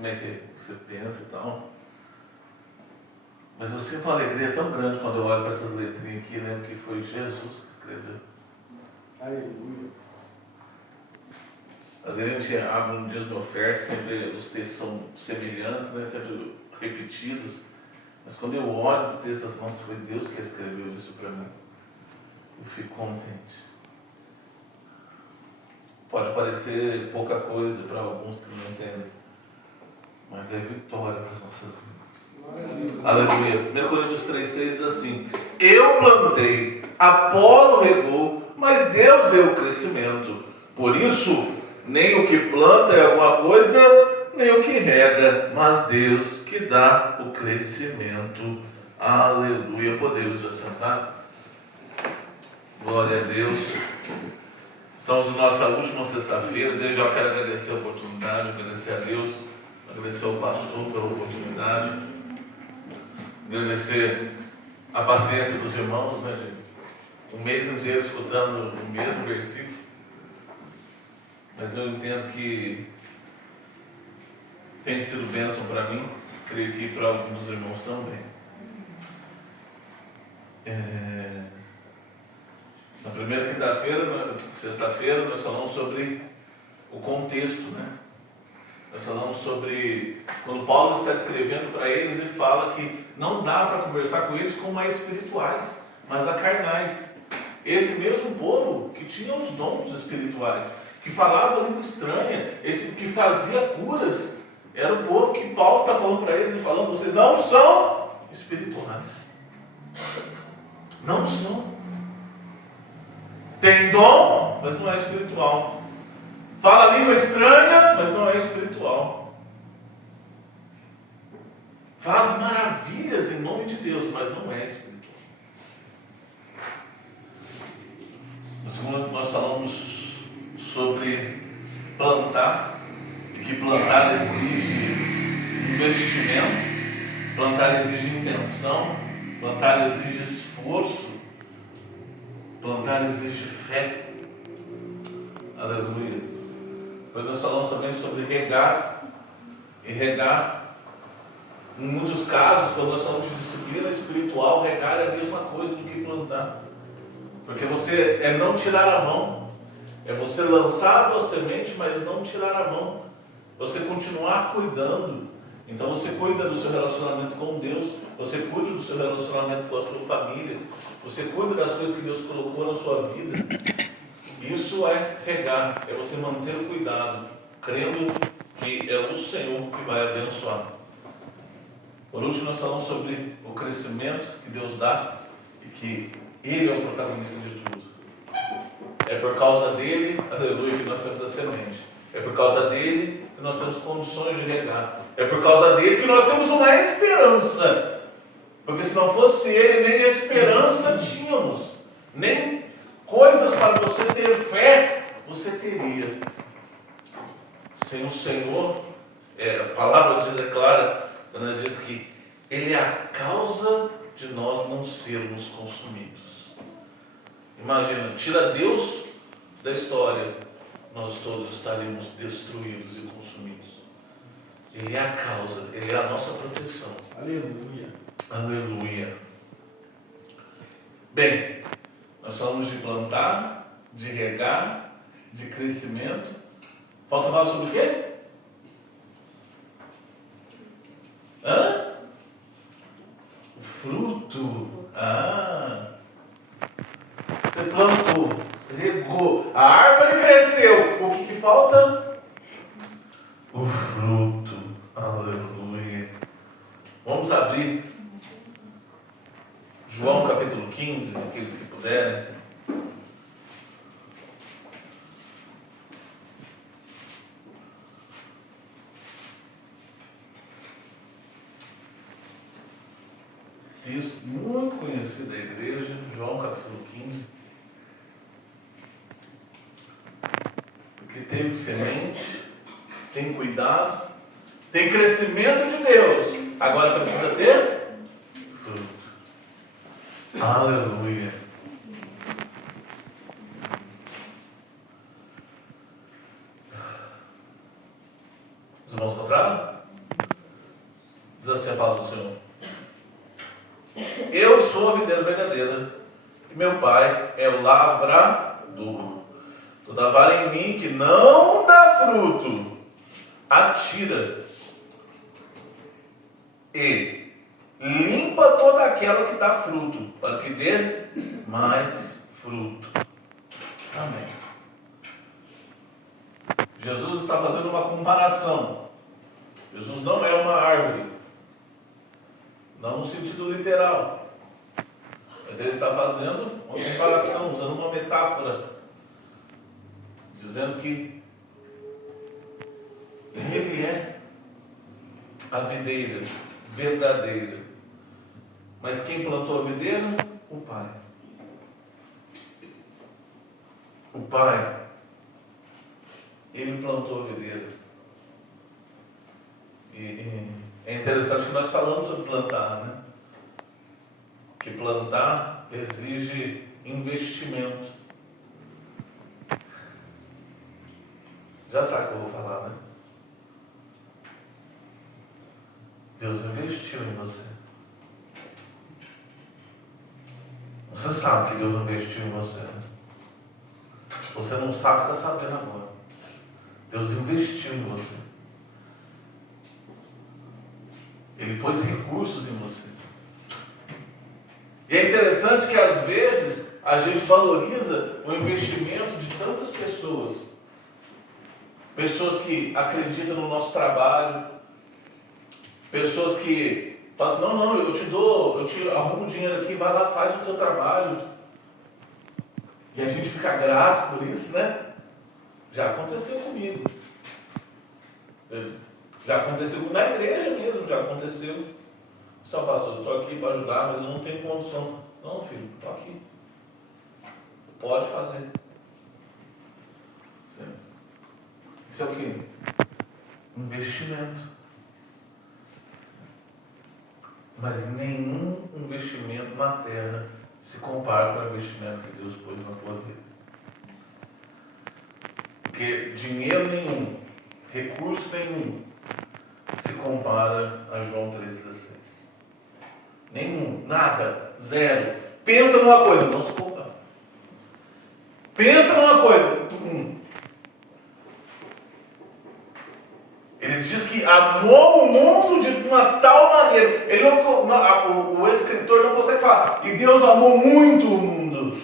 como é que você pensa e tal. Mas eu sinto uma alegria tão grande quando eu olho para essas letrinhas aqui, lembro que foi Jesus que escreveu. Aleluia. Às vezes a gente abre um dízimo de oferta, sempre os textos são semelhantes, né? Sempre repetidos. Mas quando eu olho para o texto, assim, nossa, foi Deus que escreveu isso para mim. Eu fico contente. Pode parecer pouca coisa para alguns que não entendem, mas é vitória para as nossas vidas. Aleluia. 1 Coríntios 3,6 diz assim: eu plantei, Apolo regou, mas Deus deu o crescimento. Por isso, nem o que planta é alguma coisa, nem o que rega, mas Deus que dá o crescimento. Aleluia. Podemos assentar? Glória a Deus. Estamos na nossa última sexta-feira. Desde já eu quero agradecer a oportunidade, agradecer a Deus, agradecer ao pastor pela oportunidade, agradecer a paciência dos irmãos, né, gente? Um mês inteiro escutando o mesmo versículo. Mas eu entendo que tem sido bênção para mim, creio que para alguns dos irmãos também. Na primeira quinta-feira, na sexta-feira, nós falamos sobre o contexto, né? Nós falamos sobre quando Paulo está escrevendo para eles e fala que não dá para conversar com eles como a espirituais, mas a carnais. Esse mesmo povo que tinha os dons espirituais, que falava língua estranha, esse que fazia curas, era o povo que Paulo está falando para eles e falando: vocês não são espirituais. Não são. Tem dom, mas não é espiritual. Fala língua estranha, mas não é espiritual. Faz maravilhas em nome de Deus, mas não é espiritual. Na segunda, nós falamos sobre plantar, e que plantar exige investimento, plantar exige intenção, plantar exige esforço, plantar exige fé. Aleluia. Depois nós falamos também sobre regar. E regar, em muitos casos, quando nós falamos de disciplina espiritual, regar é a mesma coisa do que plantar. Porque você é não tirar a mão. É você lançar a tua semente, mas não tirar a mão. Você continuar cuidando. Então você cuida do seu relacionamento com Deus, você cuida do seu relacionamento com a sua família, você cuida das coisas que Deus colocou na sua vida. Isso é regar, é você manter o cuidado, crendo que é o Senhor que vai abençoar. Por último, nós falamos sobre o crescimento que Deus dá e que Ele é o protagonista de tudo. É por causa dele, aleluia, que nós temos a semente. É por causa dele que nós temos condições de regar. É por causa dele que nós temos uma esperança. Porque se não fosse ele, nem esperança tínhamos. Nem coisas para você ter fé, você teria. Sem o Senhor, a palavra diz, é clara, quando diz que Ele é a causa de nós não sermos consumidos. Imagina, tira Deus da história, nós todos estaríamos destruídos e consumidos. Ele é a causa, Ele é a nossa proteção. Aleluia. Aleluia. Bem, nós falamos de plantar, de regar, de crescimento. Falta falar sobre o quê? O fruto. Você plantou, você regou, a árvore cresceu. O que falta? O fruto. Aleluia. Vamos abrir João capítulo 15, aqueles que puderem. Isso, muito conhecido da igreja, João capítulo 15. Porque teve semente, tem cuidado, tem crescimento de Deus. Agora precisa ter fruto. Aleluia. Os irmãos encontraram? sou a videira verdadeira e meu Pai é o lavrador. Toda vara em mim que não dá fruto, atira e limpa toda aquela que dá fruto, para que dê mais fruto. Amém. Jesus está fazendo uma comparação. Jesus não é uma árvore, não no sentido literal, mas ele está fazendo uma comparação, usando uma metáfora, dizendo que ele é a videira verdadeira. Mas quem plantou a videira? O Pai. O Pai, ele plantou a videira. E é interessante que nós falamos sobre plantar, né? Que plantar exige investimento. Já sabe o que eu vou falar, né? Deus investiu em você. Você sabe que Deus investiu em você, né? Você não sabe, fica sabendo agora. Deus investiu em você. Ele pôs recursos em você. E é interessante que às vezes a gente valoriza o investimento de tantas pessoas. Pessoas que acreditam no nosso trabalho. Pessoas que falam assim, não, eu te arrumo dinheiro aqui, vai lá, faz o teu trabalho. E a gente fica grato por isso, né? Já aconteceu comigo. Já aconteceu na igreja mesmo, já aconteceu. Só pastor, eu estou aqui para ajudar, mas eu não tenho condição. Não, filho, estou aqui. Pode fazer. Isso é o quê? Investimento. Mas nenhum investimento na terra se compara com o investimento que Deus pôs na tua vida. Porque dinheiro nenhum, recurso nenhum, se compara a João 3,16. Nenhum, nada, zero. Pensa numa coisa, não se compara. Pensa numa coisa. Ele diz que amou o mundo de uma tal maneira. O escritor não consegue falar. E Deus amou muito o mundo.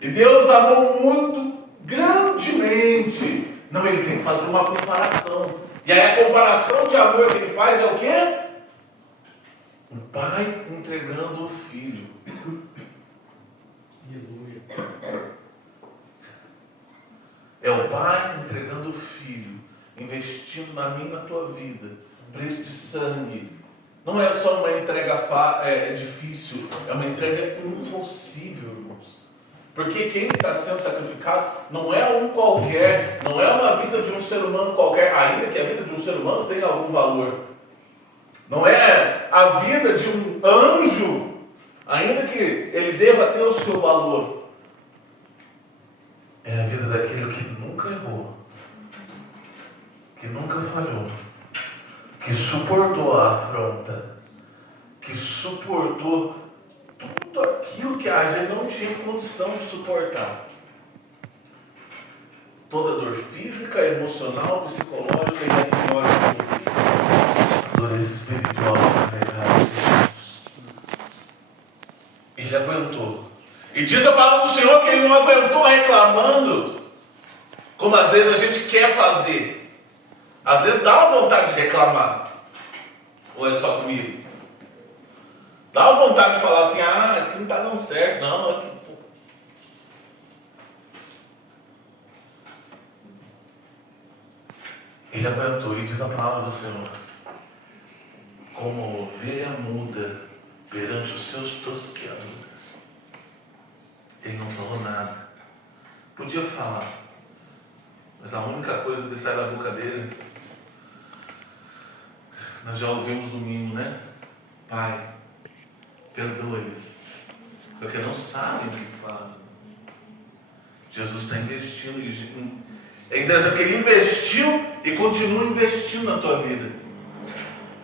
E Deus amou muito grandemente. Não, ele tem que fazer uma comparação. E aí a comparação de amor que ele faz é o quê? O pai entregando o filho. Aleluia. É o pai entregando o filho, investindo na minha e na tua vida, preço de sangue. Não é só uma entrega difícil, é uma entrega impossível, irmãos. Porque quem está sendo sacrificado não é um qualquer, não é uma vida de um ser humano qualquer, ainda que a vida de um ser humano tenha algum valor. Não é a vida de um anjo, ainda que ele deva ter o seu valor. É a vida daquele que nunca errou, que nunca falhou, que suportou a afronta, que suportou tudo aquilo que a gente não tinha condição de suportar. Toda dor física, emocional, psicológica e religiosa. Dor espiritual carregada. Ele aguentou. E diz a palavra do Senhor que ele não aguentou reclamando, como às vezes a gente quer fazer. Às vezes dá uma vontade de reclamar. Ou é só comigo? Dá uma vontade de falar assim, isso aqui não está dando certo. Não, é que... Ele aguentou e diz a palavra do Senhor. Como ovelha muda perante os seus tosqueadores. Ele não falou nada. Podia falar. Mas a única coisa que sai da boca dele, nós já ouvimos domingo, né? Pai, perdoa-lhes, porque não sabem o que fazem. Jesus está investindo. É interessante que ele investiu e continua investindo na tua vida.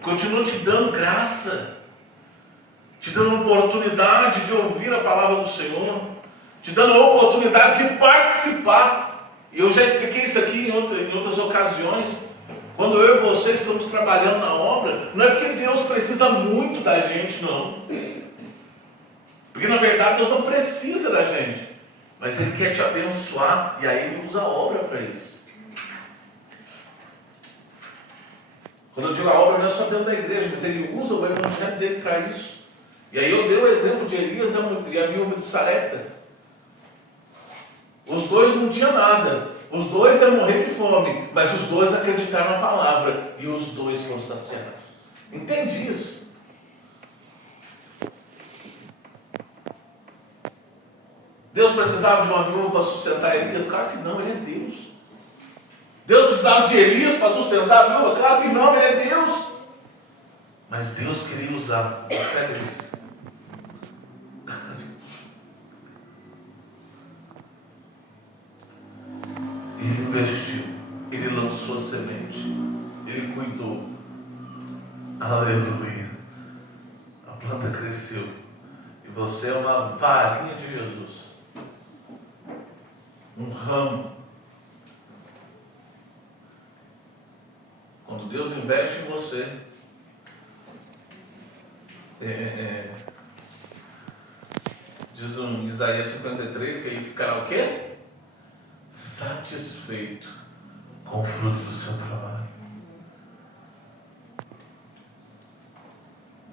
Continua te dando graça, te dando a oportunidade de ouvir a palavra do Senhor, te dando a oportunidade de participar. E eu já expliquei isso aqui em outras ocasiões. Quando eu e você estamos trabalhando na obra, não é porque Deus precisa muito da gente, não. Porque na verdade Deus não precisa da gente. Mas Ele quer te abençoar e aí Ele usa a obra para isso. Quando eu digo a obra, não é só dentro da igreja, mas Ele usa o evangelho dele para isso. E aí eu dei o exemplo de Elias e a viúva de Sarepta. Os dois não tinham nada. Os dois iam morrer de fome. Mas os dois acreditaram na palavra. E os dois foram saciados. Entende isso? Deus precisava de uma viúva para sustentar Elias? Claro que não, Ele é Deus. Deus precisava de Elias para sustentar a viúva? Claro que não, Ele é Deus. Mas Deus queria usar a fé deles. Ele investiu, Ele lançou a semente, Ele cuidou. Aleluia. A planta cresceu. E você é uma varinha de Jesus. Um ramo. Quando Deus investe em você, diz em Isaías 53 que ele ficará o quê? Satisfeito com o fruto do seu trabalho.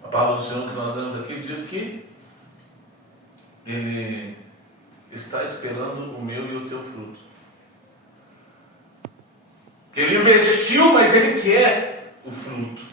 A palavra do Senhor que nós vemos aqui diz que Ele está esperando o meu e o teu fruto. Ele investiu, mas Ele quer o fruto.